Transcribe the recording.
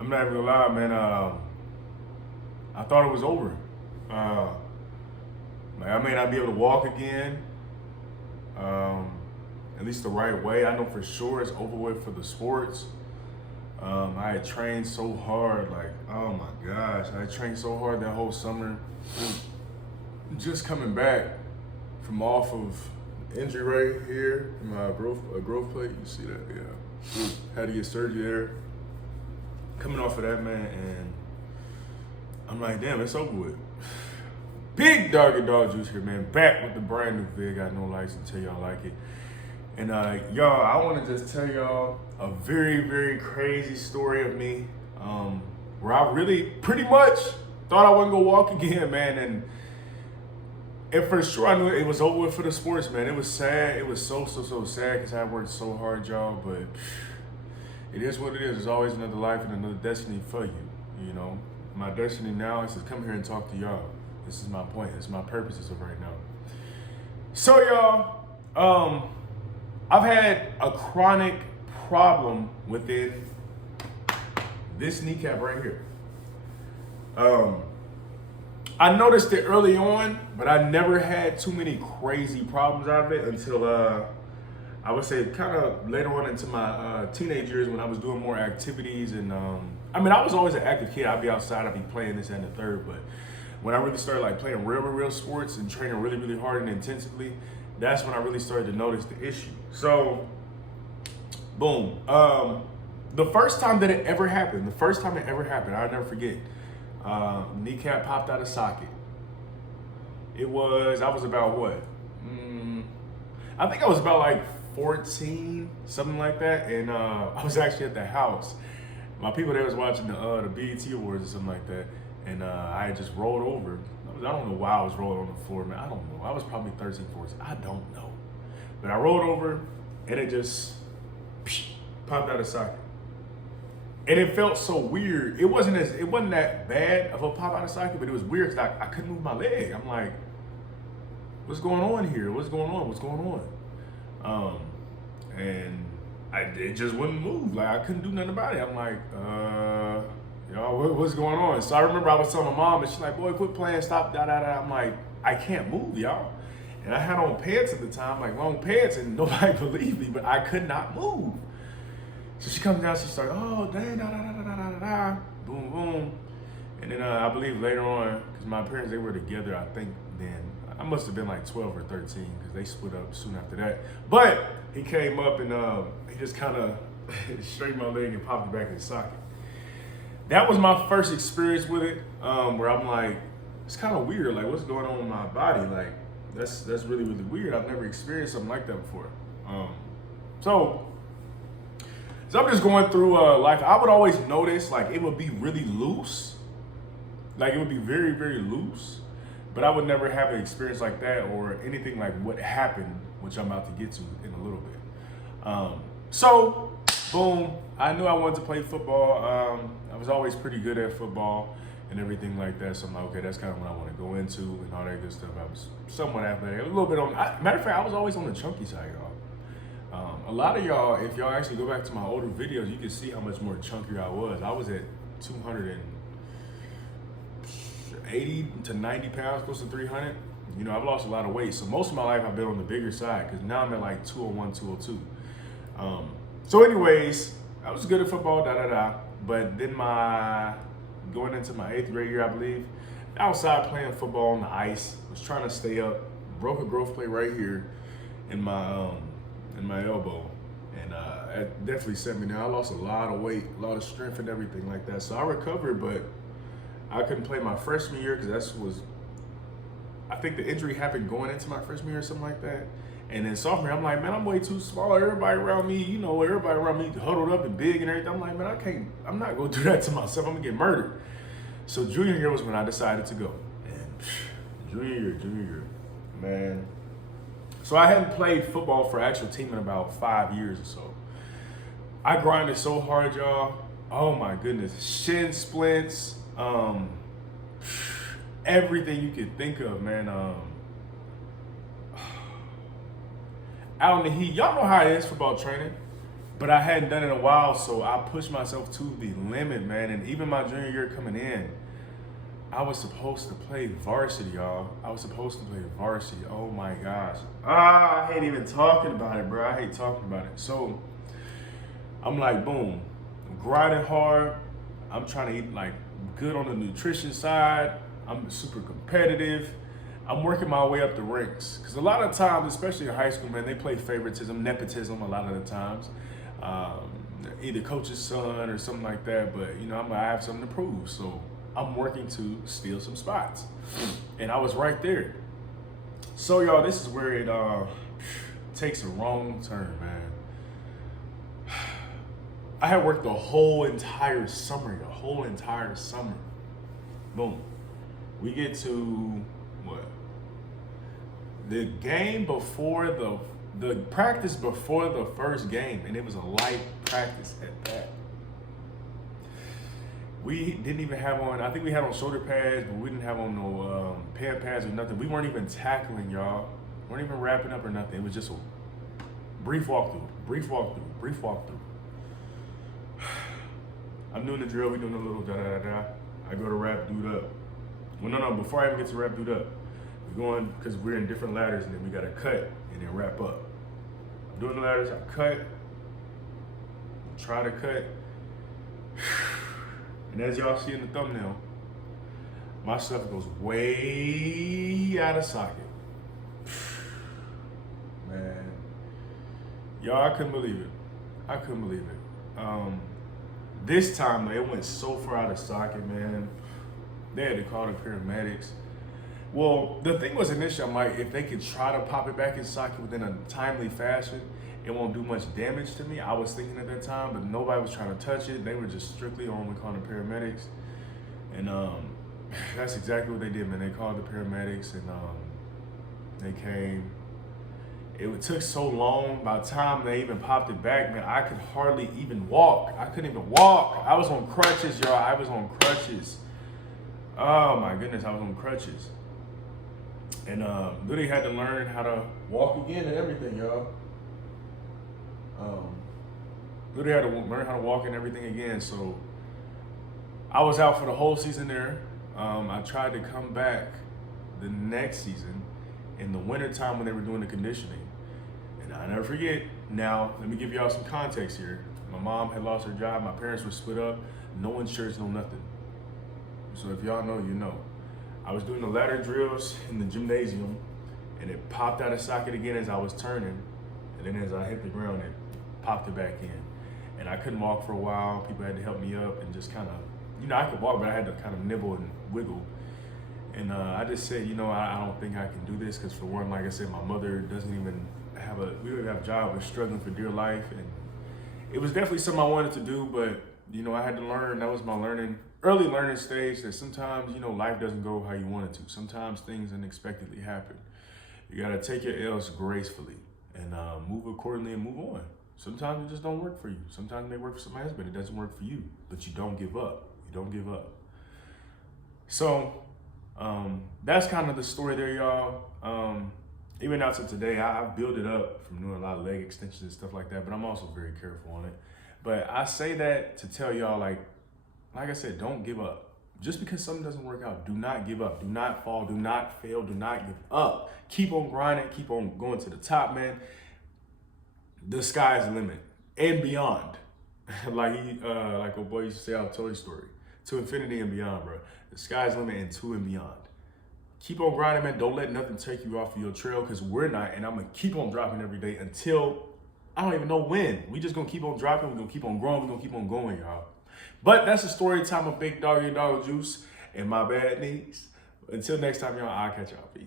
I'm not even gonna lie, man. I thought it was over. Like I may not be able to walk again, at least the right way. I know for sure it's over with for the sports. I had trained so hard, like, oh my gosh, I trained so hard that whole summer. Just coming back from off of injury right here, my growth plate, you see that? Yeah. Had to get surgery there. Coming off of that, man, and I'm like, damn, it's over with. BigDawgJuicee here, man, back with the brand new vid. Got no likes until y'all like it. And y'all, I want to just tell y'all a very, very crazy story of me, where I really pretty much thought I wasn't gonna walk again, man. And for sure, I knew it was over with for the sports, man. It was sad. It was so sad because I worked so hard, y'all. But it is what it is. There's always another life and another destiny for you. You know, my destiny now is to come here and talk to y'all. This is my point. This is my purpose as of right now. So, y'all, I've had a chronic problem within this kneecap right here. I noticed it early on, but I never had too many crazy problems out of it until I would say kind of later on into my teenage years when I was doing more activities. And I mean, I was always an active kid. I'd be outside, I'd be playing this and the third. But when I really started like playing real sports and training really hard and intensively, that's when I really started to notice the issue. So, boom. The first time that it ever happened, I'll never forget. Kneecap popped out of socket. I was about what? I think I was about like 14, something like that. And I was actually at the house. My people there was watching the BET Awards or something like that. And I had just rolled over. I don't know why I was rolling on the floor, man. I don't know. I was probably 13, 14. I don't know. But I rolled over and it just popped out of socket. And it felt so weird. It wasn't that bad of a pop out of socket, but it was weird because I couldn't move my leg. I'm like, what's going on here? What's going on? And it just wouldn't move. Like I couldn't do nothing about it. I'm like, y'all, what's going on? So I remember I was telling my mom, and she's like, boy, quit playing, stop, da. I'm like, I can't move, y'all. And I had on pants at the time, like long pants, and nobody believed me, but I could not move. So she comes down, she's like, oh, dang, da, boom. And then I believe later on, because my parents, they were together, I think then, I must have been like 12 or 13, because they split up soon after that. But he came up and he just kind of straightened my leg and popped it back in the socket. That was my first experience with it, where I'm like, it's kind of weird. Like, what's going on with my body? Like, that's really weird. I've never experienced something like that before. So I'm just going through life. I would always notice, like, it would be really loose. Like, it would be very loose. But I would never have an experience like that or anything like what happened, which I'm about to get to in a little bit. So, boom. I knew I wanted to play football. I was always pretty good at football and everything like that. So I'm like, okay, that's kind of what I want to go into and all that good stuff. I was somewhat athletic, a little bit on. Matter of fact, I was always on the chunky side, y'all. A lot of y'all, if y'all actually go back to my older videos, you can see how much more chunkier I was. I was at 280 to 90 pounds, close to 300. You know, I've lost a lot of weight. So most of my life I've been on the bigger side because now I'm at like 201, 202. So anyways, I was good at football, but then going into my 8th grade year, I believe, outside playing football on the ice, was trying to stay up, broke a growth plate right here in my elbow, and it definitely sent me down. I lost a lot of weight, a lot of strength and everything like that. So I recovered, but I couldn't play my freshman year because I think the injury happened going into my freshman year or something like that. And then sophomore year, I'm like, man, I'm way too small. Everybody around me huddled up and big and everything. I'm like, man, I'm not gonna do that to myself. I'm gonna get murdered. So junior year was when I decided to go. And junior year, man. So I hadn't played football for actual team in about 5 years or so. I grinded so hard, y'all. Oh my goodness. Shin splints, everything you could think of, man. Out in the heat, y'all know how it is football training. But I hadn't done it in a while, so I pushed myself to the limit, man. And even my junior year coming in, I was supposed to play varsity, y'all. I was supposed to play varsity. Oh my gosh. I hate even talking about it, bro. I hate talking about it. So I'm like, boom, I'm grinding hard. I'm trying to eat like good on the nutrition side. I'm super competitive. I'm working my way up the ranks. Because a lot of times, especially in high school, man, they play favoritism, nepotism a lot of the times. Either coach's son or something like that. But, you know, I have something to prove. So I'm working to steal some spots. And I was right there. So, y'all, this is where it takes a wrong turn, man. I had worked the whole entire summer. Boom. We get to, what? The game before the practice before the first game, and it was a light practice at that. We didn't even have on, I think we had on shoulder pads, but we didn't have on no pad pads or nothing. We weren't even tackling, y'all. We weren't even wrapping up or nothing. It was just a brief walkthrough. I'm doing the drill, we doing a little da-da-da-da. I go to wrap dude up. Well, no, before I even get to wrap dude up, we're going, because we're in different ladders, and then we got to cut and then wrap up. I'm doing the ladders, I cut, try to cut. And as y'all see in the thumbnail, my stuff goes way out of socket. Man, y'all, I couldn't believe it. This time, though, it went so far out of socket, man. They had to call the paramedics. Well, the thing was initially, I'm like, if they could try to pop it back in socket within a timely fashion, it won't do much damage to me. I was thinking at that time, but nobody was trying to touch it. They were just strictly only calling the paramedics. And that's exactly what they did, man. They called the paramedics, and they came. It took so long. By the time they even popped it back, man, I could hardly even walk. I couldn't even walk. I was on crutches, y'all. I was on crutches. Oh my goodness, I was on crutches. And literally had to learn how to walk again and everything, y'all. Literally had to learn how to walk and everything again. So I was out for the whole season there. I tried to come back the next season in the wintertime when they were doing the conditioning. And I'll never forget. Now, let me give y'all some context here. My mom had lost her job. My parents were split up. No insurance, no nothing. So if y'all know, you know. I was doing the ladder drills in the gymnasium, and it popped out of socket again as I was turning. And then as I hit the ground, it popped it back in. And I couldn't walk for a while. People had to help me up and just kind of, you know, I could walk, but I had to kind of nibble and wiggle. And I just said, you know, I don't think I can do this, because for one, like I said, my mother doesn't even have we don't even have a job. We're struggling for dear life. And it was definitely something I wanted to do, but, you know, I had to learn. That was my early learning stage, that sometimes, you know, life doesn't go how you want it to. Sometimes things unexpectedly happen. You got to take your L's gracefully and move accordingly and move on. Sometimes it just don't work for you. Sometimes it may work for somebody else, but it doesn't work for you. But you don't give up. So that's kind of the story there, y'all. Even out to today, I've built it up from doing a lot of leg extensions and stuff like that, but I'm also very careful on it. But I say that to tell y'all, like I said, don't give up. Just because something doesn't work out, do not give up. Do not fall, do not fail, do not give up. Keep on grinding, keep on going to the top, man. The sky's the limit and beyond. like a boy used to say out of Toy Story, to infinity and beyond, bro. The sky's the limit and to and beyond. Keep on grinding, man. Don't let nothing take you off of your trail, because we're not, and I'm going to keep on dropping every day until I don't even know when. We just going to keep on dropping. We're going to keep on growing. We're going to keep on going, y'all. But that's the story time of Big Dog, your dog juice, and my bad knees. Until next time, y'all, I'll catch y'all. Peace.